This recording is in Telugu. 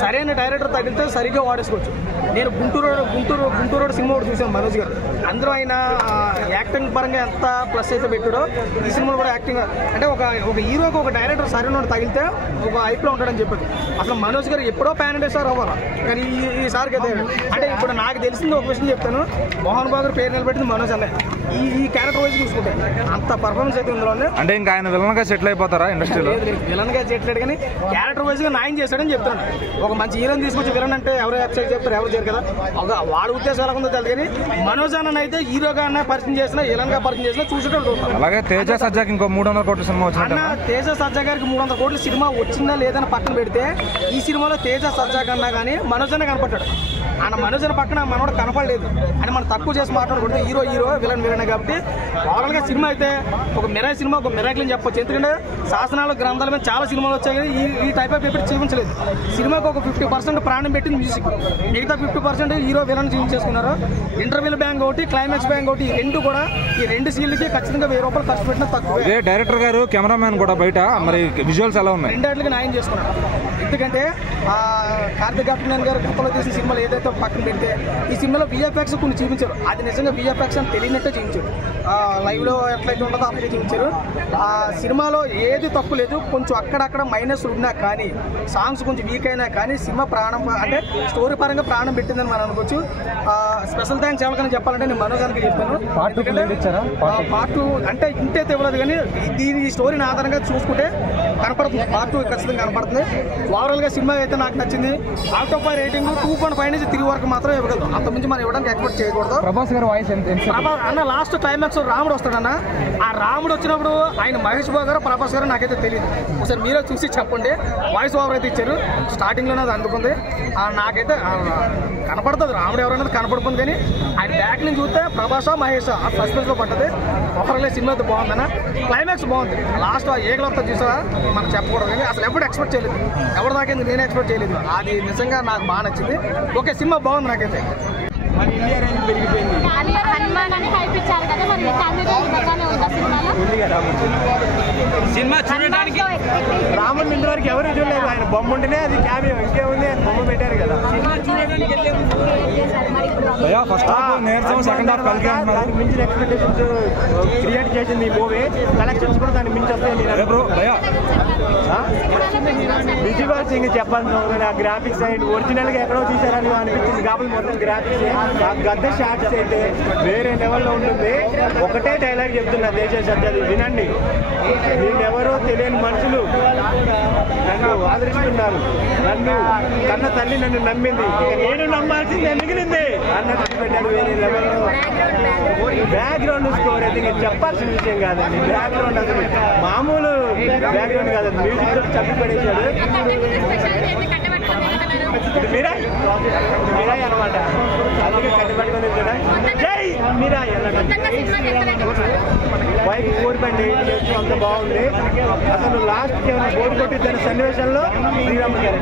సరైన డైరెక్టర్ తగిలితే సరిగ్గా వాడేసుకోవచ్చు. నేను గుంటూరు సినిమా ఒకటి చూసాను మనోజ్ గారు. అందరూ ఆయన యాక్టింగ్ పరంగా ఎంత ప్లస్ అయితే పెట్టాడో ఈ సినిమాలో కూడా యాక్టింగ్ అంటే ఒక హీరోకి ఒక డైరెక్టర్ సరైన తగిలితే ఒక హైప్లో ఉంటాడని చెప్పాడు. అసలు మనోజ్ గారు ఎప్పుడో ప్యాన్ ఇండియా స్టార్ అవ్వాలి, కానీ ఈసారికి అయితే అంటే ఇప్పుడు నాకు తెలిసింది ఒక విషయం చెప్తాను. మోహన్ బాబు గారు పేరు నిలబెట్టింది మనోజ్ అనే. ఈ క్యారెక్టర్ వైజ్ చూసుకుంటే అంత పర్ఫార్మెన్స్ అయితే ఇందులో అంటే ఇంకా ఆయన విలన్ గా సెటిల్ అయిపోతారా ఇండస్ట్రీలో? విలన్ గా సెటిల్ కానీ క్యారెక్టర్ వైజ్ గా న్యాయం చేశాడని చెప్తాను. ఒక మంచి హీరోని తీసుకొచ్చి విలన్ అంటే ఎవరు ఎక్సైజ్ చెప్తారు, ఎవరు చేయరు కదా. ఒక వాడి ఉద్దేశం ఎలా ఉందో తెలియదు, కానీ మనోజ్ అన్న అయితే హీరోగా పరిచయం చేసినా విలన్ గా పరిచయం చేసినా చూసేటప్పుడు. అలాగే తేజ సజ్జాకి ఇంకో 300 కోట్ల సినిమా వచ్చింది. తేజ సజ్జా గారికి 300 కోట్ల సినిమా వచ్చిందా లేదని పక్కన పెడితే ఈ సినిమాలో తేజ సజ్జా కన్నా కానీ మనోజ్ అన్న కనపడ్డాడు. ఆయన మనోజ్ అన్న పక్కన మనోడు కనపడలేదు అని మనం తక్కువ చేసి మాట్లాడకూడదు. హీరో విలన్ కాబట్టి ఓవరాల్ గా సినిమా అయితే ఒక మిరాయి సినిమా, ఒక మిరాకిల్ అని చెప్పొచ్చు. ఎందుకంటే శాసనాలు గ్రంథాల మీద చాలా సినిమాలు వచ్చాయి, కానీ ఈ టైప్ ఆఫ్ ఎఫెక్ట్ చూపించలేదు. సినిమాకి ఒక 50% ప్రాణం పెట్టింది మ్యూజిక్, మిగతా 50% హీరో విలన్ చూపించేసుకున్నారు. ఇంటర్వ్యూల బ్యాంక్ ఒకటి, క్లైమాక్స్ బ్యాంక్ ఒకటి, ఈ రెండు సీన్లకి ఖచ్చితంగా 1000 రూపాయలు ఖర్చు పెట్టినా తక్కువే. డైరెక్టర్ గారు కెమెరామ్యాన్ కూడా బయట మరి విజువల్స్ ఎలా ఉన్నాయి? రెండేళ్ళకి న్యాయం చేసుకున్నాడు. ఎందుకంటే కార్తిక్ అభినయన్ గారు గతంలో తీసిన సినిమాలు ఏదైతే పక్కన పెడితే ఈ సినిమాలో విఎఫ్ఎక్స్ కొన్ని చూపించారు. అది నిజంగా విఎఫ్ఎక్స్ అని తెలియనట్టే చూపించారు. లైవ్లో ఎట్లయితే ఉంటుందో అట్లే చూపించారు. ఆ సినిమాలో ఏది తప్పు లేదు. కొంచెం అక్కడక్కడ మైనస్ ఉన్నా కానీ, సాంగ్స్ కొంచెం వీక్ అయినా కానీ సినిమా ప్రాణం అంటే స్టోరీ పరంగా ప్రాణం పెట్టిందని మనం అనుకోవచ్చు. స్పెషల్ థ్యాంక్స్ ఎవరికైనా చెప్పాలంటే నేను మనోజ్ గారికి చెప్తాను. పార్ట్ 2 అంటే ఇంటే ఇవ్వలేదు, కానీ ఈ స్టోరీని ఆధారంగా చూసుకుంటే కనపడుతుంది. పార్ట్ 2 ఖచ్చితంగా కనపడుతుంది. ఓవరాల్గా సినిమా అయితే నాకు నచ్చింది. అవుట్ ఆఫ్ రేటింగ్ 2.5 నుంచి 3 వరకు మాత్రం ఇవ్వగలదు. అంతకుమించి మనం ఇవ్వడానికి ఎక్స్పెక్ట్ చేయకూడదు. ప్రభాస్ గారు వాయిస్ అన్న లాస్ట్ క్లైమాక్స్ రాముడు వస్తాడన్న. ఆ రాముడు వచ్చినప్పుడు ఆయన మహేష్ బాబు గారు ప్రభాస్ గారు నాకైతే తెలియదు. ఒకసారి మీరే చూసి చెప్పండి. వాయిస్ ఓవర్ అయితే ఇచ్చారు, స్టార్టింగ్లోనే అది అందుకుంది. నాకైతే కనపడుతుంది రాముడు ఎవరనేది కనపడుతుంది, కానీ ఆయన బ్యాక్ నుంచి చూస్తే ప్రభాసా మహేషా ఆ సస్పెన్స్లో పడ్డది. ఓవరాల్గా సినిమా అయితే బాగుందన్న. క్లైమాక్స్ బాగుంది. లాస్ట్ ఏకలతో చూసావా మనం చెప్పకూడదు, కానీ అసలు ఎప్పుడు ఎక్స్పెక్ట్ చేయలేదు. ఎవరి దాకా నేను ఎక్స్పెక్ట్ చేయలేదు. అది నిజంగా నాకు బాగా నచ్చింది. ఓకే, సినిమా బాగుంది నాకైతే. మన ఇండియా రేంజ్ పెరిగిపోయింది. సినిమా చూడడానికి రాముడు ఇంటి వరకు ఎవరు చూడలేదు. ఆయన బొమ్మ ఉంటేనే అది క్యామియో, ఇంకేముంది బొమ్మ పెట్టారు కదా. సినిమా చూడడానికి దానికి మించిన ఎక్స్పెక్టేషన్స్ క్రియేట్ చేసింది ఈ మూవీ. కలెక్షన్స్ కూడా దానికి మించి వస్తాయి. విజువల్స్ ఇంకా చెప్పాల్సిన అవసరం. ఆ గ్రాఫిక్స్ అండ్ ఒరిజినల్ గా ఎక్కడో తీసారని అనిపించింది, కాబట్టి మొత్తం గ్రాఫిక్స్. ఆ గద్ద షాట్స్ అయితే వేరే లెవెల్లో ఉంటుంది. ఒకటే డైలాగ్ చెప్తున్నా దేశ సత్యాది, వినండి. నేనెవరో తెలియని మనుషులు నన్ను ఆదరిస్తున్నారు, నన్ను కన్న తల్లి నన్ను నమ్మింది, నేను నమ్మాల్సిందే మిగిలింది అన్నట్టు పెట్టాడు. వేరే లెవెల్లో బ్యాక్గ్రౌండ్ స్కోర్ అయితే ఇంకా చెప్పాల్సిన విషయం కాదండి. బ్యాక్గ్రౌండ్ అసలు మామూలు బ్యాక్గ్రౌండ్ కాదు, మ్యూజిక్ తో చెప్పి పడేశాడు. మిరాయి అనమాట, అందుకే కట్టుబట్టుకొని జై మిరాయి అన్నట్టు. వైపు కోరిపండి అంత బాగుంది. అసలు లాస్ట్ ఏమైనా బోర్డు కొట్టిద్దని సన్నివేశంలో శ్రీరామ్ గారు